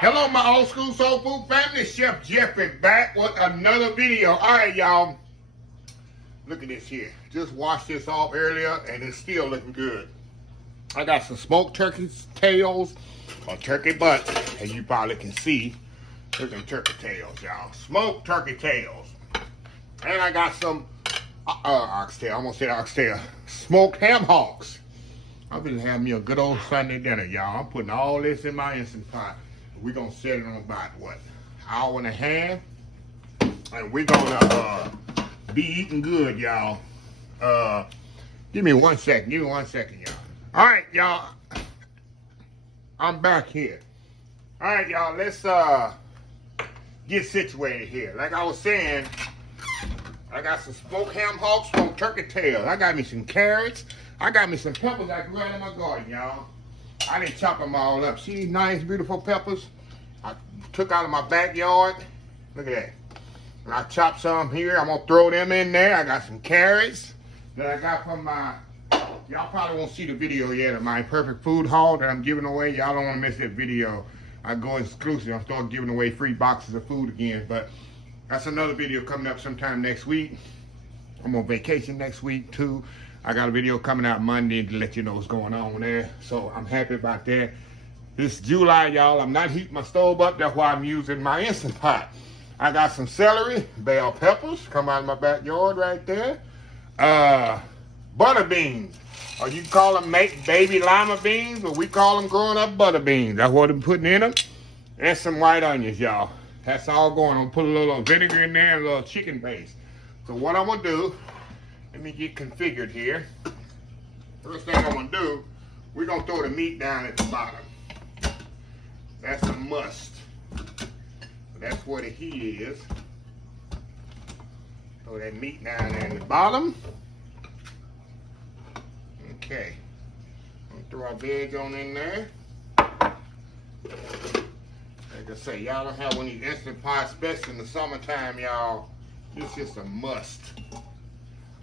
Hello, my old school soul food family. Chef Jeff is back with another video. All right, y'all. Look at this here. Just washed this off earlier, and it's still looking good. I got some smoked turkey tails or turkey butt, as you probably can see. Look at turkey tails, y'all. Smoked turkey tails. And I got some oxtail. I almost said oxtail. Smoked ham hocks. I'm gonna have me a good old Sunday dinner, y'all. I'm putting all this in my Instant Pot. We're gonna set it on about what, hour and a half, and we're gonna be eating good, y'all. Give me 1 second. Give me 1 second, y'all. All right, y'all. I'm back here. All right, y'all. Let's get situated here. Like I was saying, I got some smoked ham hocks, smoked turkey tails. I got me some carrots. I got me some peppers I grew out of my garden, y'all. I didn't chop them all up. See these nice, beautiful peppers I took out of my backyard? Look at that. And I chopped some here. I'm going to throw them in there. I got some carrots that I got from my... Y'all probably won't see the video yet of my perfect food haul that I'm giving away. Y'all don't want to miss that video. I go exclusive. I'm starting giving away free boxes of food again. But that's another video coming up sometime next week. I'm on vacation next week, too. I got a video coming out Monday to let you know what's going on there. So I'm happy about that. This July, y'all, I'm not heating my stove up. That's why I'm using my Instant Pot. I got some celery, bell peppers, come out of my backyard right there. Butter beans, or you can call them baby lima beans, but we call them growing up butter beans. That's what I'm putting in them. And some white onions, y'all. That's all going. I'm gonna put a little vinegar in there and a little chicken base. So what I'm gonna do, let me get configured here. First thing I'm gonna do, we're gonna throw the meat down at the bottom. That's a must. That's what the heat is. Throw that meat down there at the bottom. Okay. Throw our veg on in there. Like I say, y'all don't have one of these Instant Pots, especially in the summertime, y'all. This is a must.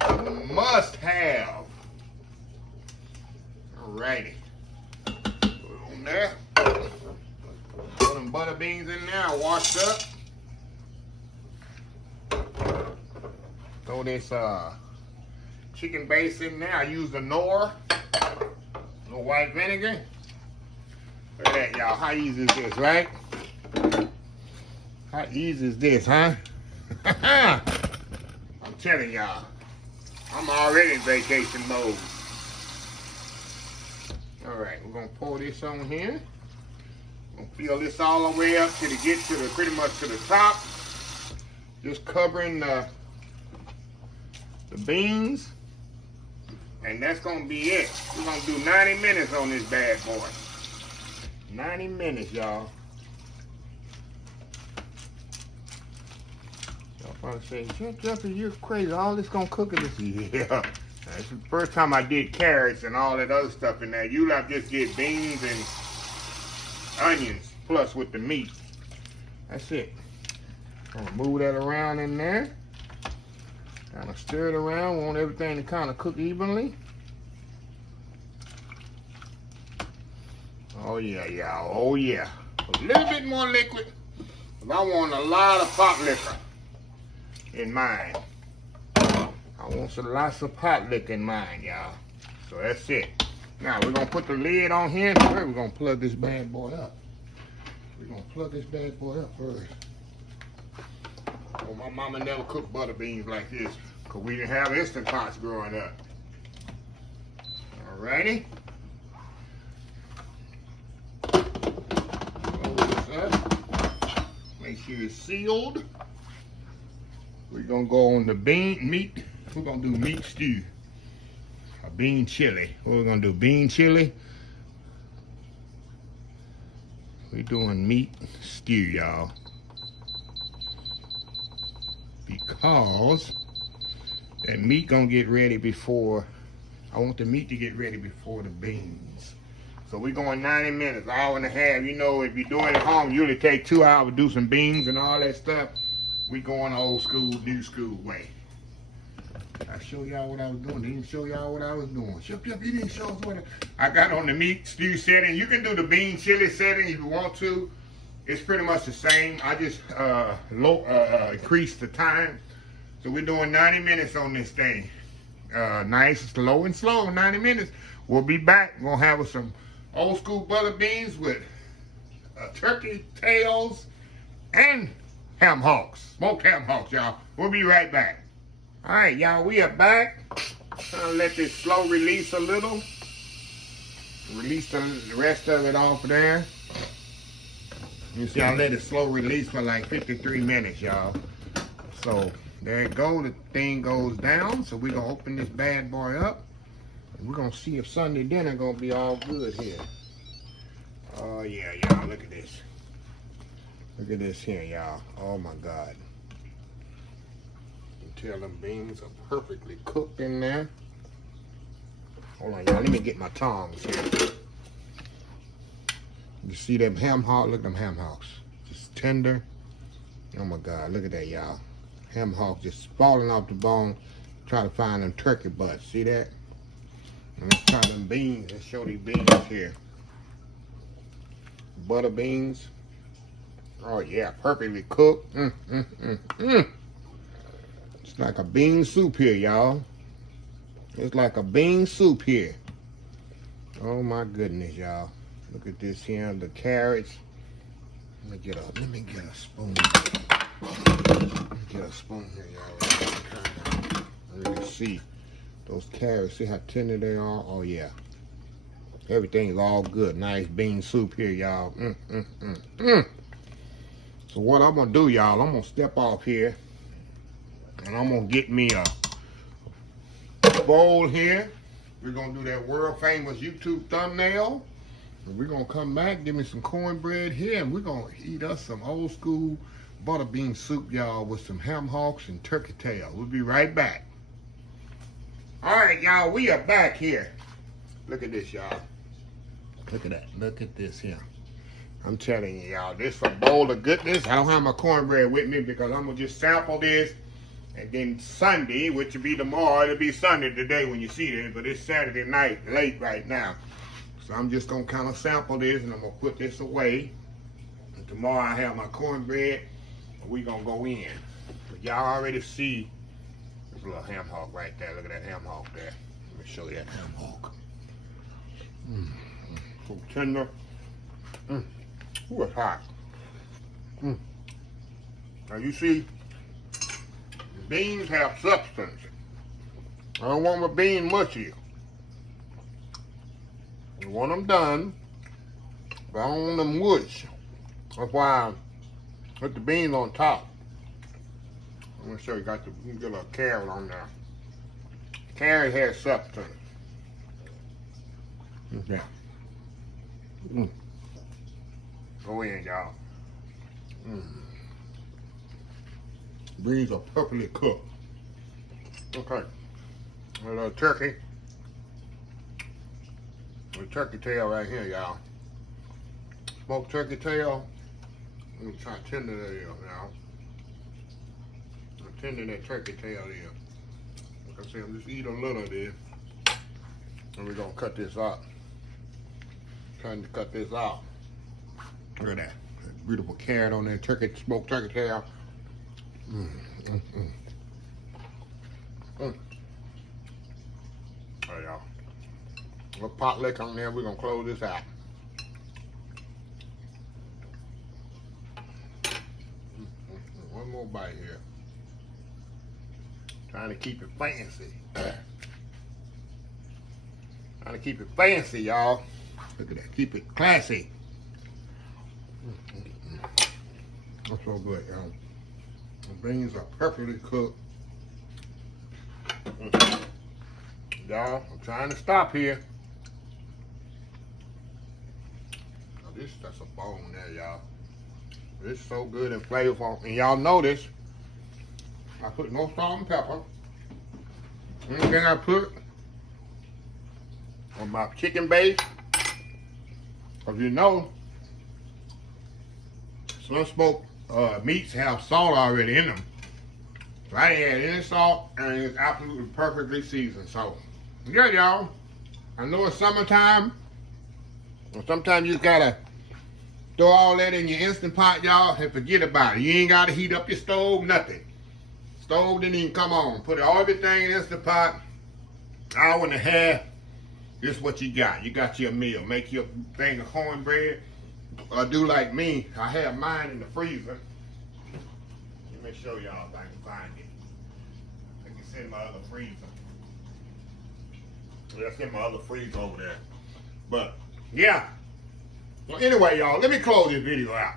A must have. Alrighty. Put it on there. Put them butter beans in there, washed up. Throw this chicken base in there. I used the Knorr. A little white vinegar. Look at that, y'all. How easy is this, right? How easy is this, huh? I'm telling y'all. I'm already in vacation mode. Alright, we're gonna pour this on here. We're gonna fill this all the way up till it gets to the pretty much to the top. Just covering the beans. And that's gonna be it. We're gonna do 90 minutes on this bad boy. 90 minutes, y'all. Y'all probably say, Jeffrey, you're crazy. All this gonna cook in this. Yeah. That's the first time I did carrots and all that other stuff in there. Usually I just get beans and onions plus with the meat. That's it. I'm gonna move that around in there. Kind of stir it around. Want everything to kind of cook evenly. Oh yeah, y'all. Oh yeah. A little bit more liquid. But I want a lot of pot liquor in mine. I want some lots of pot liquor in mine, y'all. So that's it. Now we're gonna put the lid on here. We're gonna plug this bad boy up. We're gonna plug this bad boy up first. Well, my mama never cooked butter beans like this because we didn't have Instant Pots growing up. Alrighty. Close this up. Make sure it's sealed. We're gonna go on the meat. We're gonna do meat stew. A bean chili. What we're gonna do? Bean chili. We're doing meat stew, y'all. Because that meat gonna get ready before, I want the meat to get ready before the beans. So we're going 90 minutes, hour and a half. You know, if you're doing it at home, you usually take 2 hours to do some beans and all that stuff. We going old school, new school way. I show y'all what I was doing. Didn't show y'all what I was doing. Shut up, you didn't show us what I got on the meat stew setting. You can do the bean chili setting if you want to. It's pretty much the same. I just increased the time. So we're doing 90 minutes on this thing. Nice, slow and slow, 90 minutes. We'll be back. We're gonna have some old school butter beans with turkey tails and ham hocks, smoked ham hocks, y'all. We'll be right back. All right, y'all, we are back. Trying to let this slow release a little. Release the rest of it off there. You see, I let it slow release for like 53 minutes, y'all. So there it goes. The thing goes down. So we're gonna open this bad boy up. And we're gonna see if Sunday dinner gonna be all good here. Oh yeah, y'all, look at this. Look at this here, y'all. Oh my God. You can tell them beans are perfectly cooked in there. Hold on, y'all. Let me get my tongs here. You see them ham hocks? Look at them ham hocks. Just tender. Oh my God, look at that, y'all. Ham hocks just falling off the bone. Try to find them turkey butts. See that? And let's try them beans. Let's show these beans here. Butter beans. Oh yeah, perfectly cooked. It's like a bean soup here, y'all. It's like a bean soup here. Oh my goodness, y'all. Look at this here, the carrots. Let me get a spoon. Get a spoon here, y'all. Really see those carrots. See how tender they are? Oh yeah. Everything's all good. Nice bean soup here, y'all. So what I'm gonna do, y'all, I'm gonna step off here and I'm gonna get me a bowl here. We're gonna do that world famous YouTube thumbnail. And we're gonna come back, give me some cornbread here, and we're gonna eat us some old school butter bean soup, y'all, with some ham hocks and turkey tail. We'll be right back. All right, y'all, we are back here. Look at this, y'all. Look at that. Look at this here. I'm telling you, y'all, this is a bowl of goodness. I don't have my cornbread with me because I'm gonna just sample this. And then Sunday, which will be tomorrow, it'll be Sunday today when you see this, but it's Saturday night, late right now. So I'm just gonna kind of sample this and I'm gonna put this away. And tomorrow I have my cornbread and we gonna go in. But y'all already see this little ham hock right there. Look at that ham hock there. Let me show you that ham hock. So tender. Ooh, it's hot. Now you see, beans have substance. I don't want my bean mushy. I want them done, but I don't want them mush. That's why I put the beans on top. I'm gonna show you, you get a little carrot on there. Carrot has substance. Okay. Go in, y'all. Beans are perfectly cooked. Okay. A little turkey. The turkey tail right here, y'all. Smoked turkey tail. Let me try to tender that is now. I'm tending that turkey tail is. Like I said, I'm just eating a little of this. And we're gonna cut this out. Trying to cut this out. Look at that. That beautiful carrot on there, turkey, smoked turkey tail. All right, y'all. A pot lick on there. We're gonna close this out. One more bite here. Trying to keep it fancy. Trying to keep it fancy, y'all. Look at that. Keep it classy. That's so good, y'all. The beans are perfectly cooked. Y'all, I'm trying to stop here. Now that's a bone there, y'all. It's so good and flavorful. And y'all notice, I put no salt and pepper. Anything I put on my chicken base, because you know, some smoked meats have salt already in them. So I didn't add any salt, and it's absolutely perfectly seasoned. So, yeah, y'all. I know it's summertime, and sometimes you gotta Throw all that in your Instant Pot, y'all, and forget about it. You ain't got to heat up your stove, nothing. Stove didn't even come on. Put everything in Instant Pot. Hour and a half. This is what you got. You got your meal. Make your thing of cornbread. Or do like me. I have mine in the freezer. Let me show y'all if I can find it. I can send my other freezer. Let's get my other freezer over there. But, yeah. So anyway, y'all, let me close this video out.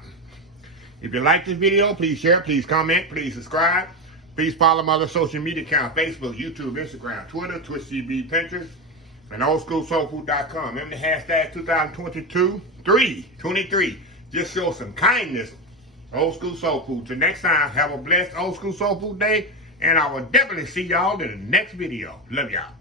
If you like this video, please share, please comment, please subscribe. Please follow my other social media accounts, Facebook, YouTube, Instagram, Twitter, Twitch TV, Pinterest, and oldschoolsoulfood.com. Remember the hashtag 2023. Just show some kindness. Old School Soul Food. Till next time, have a blessed Old School Soul Food day, and I will definitely see y'all in the next video. Love y'all.